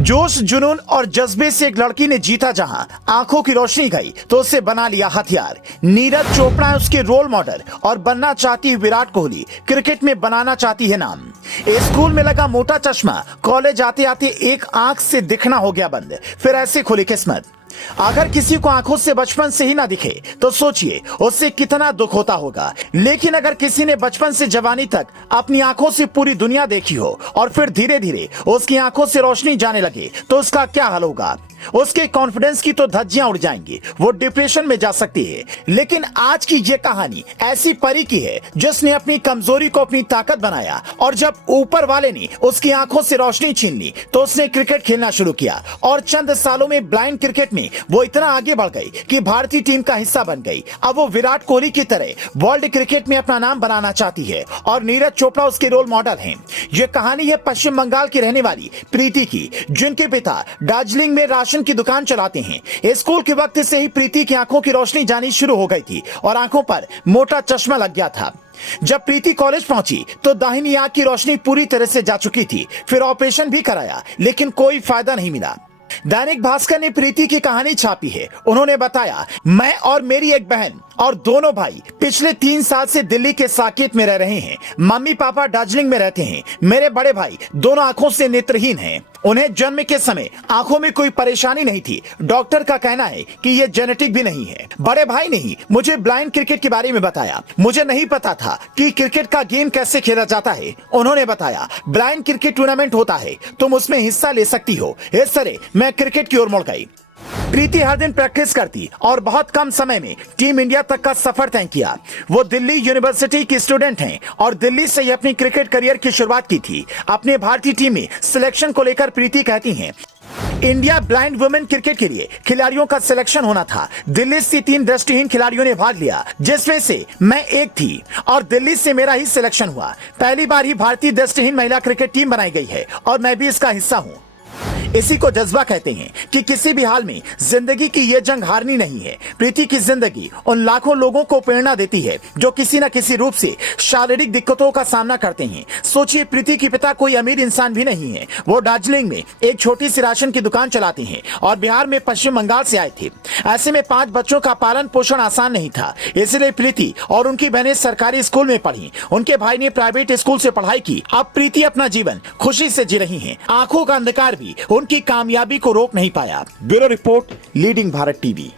जोश, जुनून और जज्बे से एक लड़की ने जीता जहां आंखों की रोशनी गई तो उसे बना लिया हथियार। नीरज चोपड़ा उसके रोल मॉडल और बनना चाहती विराट कोहली क्रिकेट में बनाना चाहती है नाम। स्कूल में लगा मोटा चश्मा कॉलेज आते आते एक आंख से दिखना हो गया बंद, फिर ऐसे खुली किस्मत। अगर किसी को आंखों से बचपन से ही ना दिखे तो सोचिए उससे कितना दुख होता होगा। लेकिन अगर किसी ने बचपन से जवानी तक अपनी आंखों से पूरी दुनिया देखी हो और फिर धीरे धीरे उसकी आंखों से रोशनी जाने लगे तो उसका क्या हाल होगा। उसके कॉन्फिडेंस की तो धज्जियां उड़ जाएंगी, वो डिप्रेशन में जा सकती है। लेकिन आज की ये कहानी ऐसी परी की है जिसने अपनी कमजोरी को अपनी ताकत बनाया और जब ऊपर वाले ने उसकी आंखों से रोशनी छीन ली तो उसने क्रिकेट खेलना शुरू किया और चंद सालों में ब्लाइंड क्रिकेट में वो इतना आगे बढ़ गई कि भारतीय टीम का हिस्सा बन गई। अब वो विराट कोहली की तरह वर्ल्ड क्रिकेट में अपना नाम बनाना चाहती है और नीरज चोपड़ा उसके रोल मॉडल हैं। ये कहानी है पश्चिम बंगाल की रहने वाली प्रीति की, जिनके पिता दार्जिलिंग में राशन की दुकान चलाते हैं। स्कूल के वक्त से ही प्रीति की आंखों की रोशनी जानी शुरू हो गई थी और आंखों पर मोटा चश्मा लग गया था। जब प्रीति कॉलेज पहुंची तो दाहिनी आंख की रोशनी पूरी तरह से जा चुकी थी। फिर ऑपरेशन भी कराया लेकिन कोई फायदा नहीं मिला। दैनिक भास्कर ने प्रीति की कहानी छापी है। उन्होंने बताया, मैं और मेरी एक बहन और दोनों भाई पिछले 3 साल से दिल्ली के साकेत में रह रहे हैं। मम्मी पापा दार्जिलिंग में रहते हैं। मेरे बड़े भाई दोनों आंखों से नेत्रहीन हैं। उन्हें जन्म के समय आंखों में कोई परेशानी नहीं थी। डॉक्टर का कहना है कि ये जेनेटिक भी नहीं है। बड़े भाई ने ही मुझे ब्लाइंड क्रिकेट के बारे में बताया। मुझे नहीं पता था कि क्रिकेट का गेम कैसे खेला जाता है। उन्होंने बताया, ब्लाइंड क्रिकेट टूर्नामेंट होता है, तुम उसमें हिस्सा ले सकती हो। इस तरह मैं क्रिकेट की ओर मुड़ गई। प्रीति हर दिन प्रैक्टिस करती और बहुत कम समय में टीम इंडिया तक का सफर तय किया। वो दिल्ली यूनिवर्सिटी की स्टूडेंट हैं और दिल्ली से ही अपनी क्रिकेट करियर की शुरुआत की थी। अपने भारतीय टीम में सिलेक्शन को लेकर प्रीति कहती हैं, इंडिया ब्लाइंड वुमेन क्रिकेट के लिए खिलाड़ियों का सिलेक्शन होना था। दिल्ली से 3 दृष्टिहीन खिलाड़ियों ने भाग लिया, जिसमें से मैं एक थी और दिल्ली से मेरा ही सिलेक्शन हुआ। पहली बार ही भारतीय दृष्टिहीन महिला क्रिकेट टीम बनाई गई है और मैं भी इसका हिस्सा हूँ। इसी को जज्बा कहते हैं कि किसी भी हाल में जिंदगी की ये जंग हारनी नहीं है। प्रीति की जिंदगी उन लाखों लोगों को प्रेरणा देती है जो किसी न किसी रूप से शारीरिक दिक्कतों का सामना करते हैं। सोचिए, प्रीति के पिता कोई अमीर इंसान भी नहीं है। वो दार्जिलिंग में एक छोटी सी राशन की दुकान चलाते हैं और बिहार में पश्चिम बंगाल से आए थे। ऐसे में 5 बच्चों का पालन पोषण आसान नहीं था। इसलिए प्रीति और उनकी बहनें सरकारी स्कूल में पढ़ी। उनके भाई ने प्राइवेट स्कूल से पढ़ाई की। अब प्रीति अपना जीवन खुशी से जी रही है। आंखों का अंधकार भी उनकी कामयाबी को रोक नहीं पाया। Bureau report, leading Bharat TV.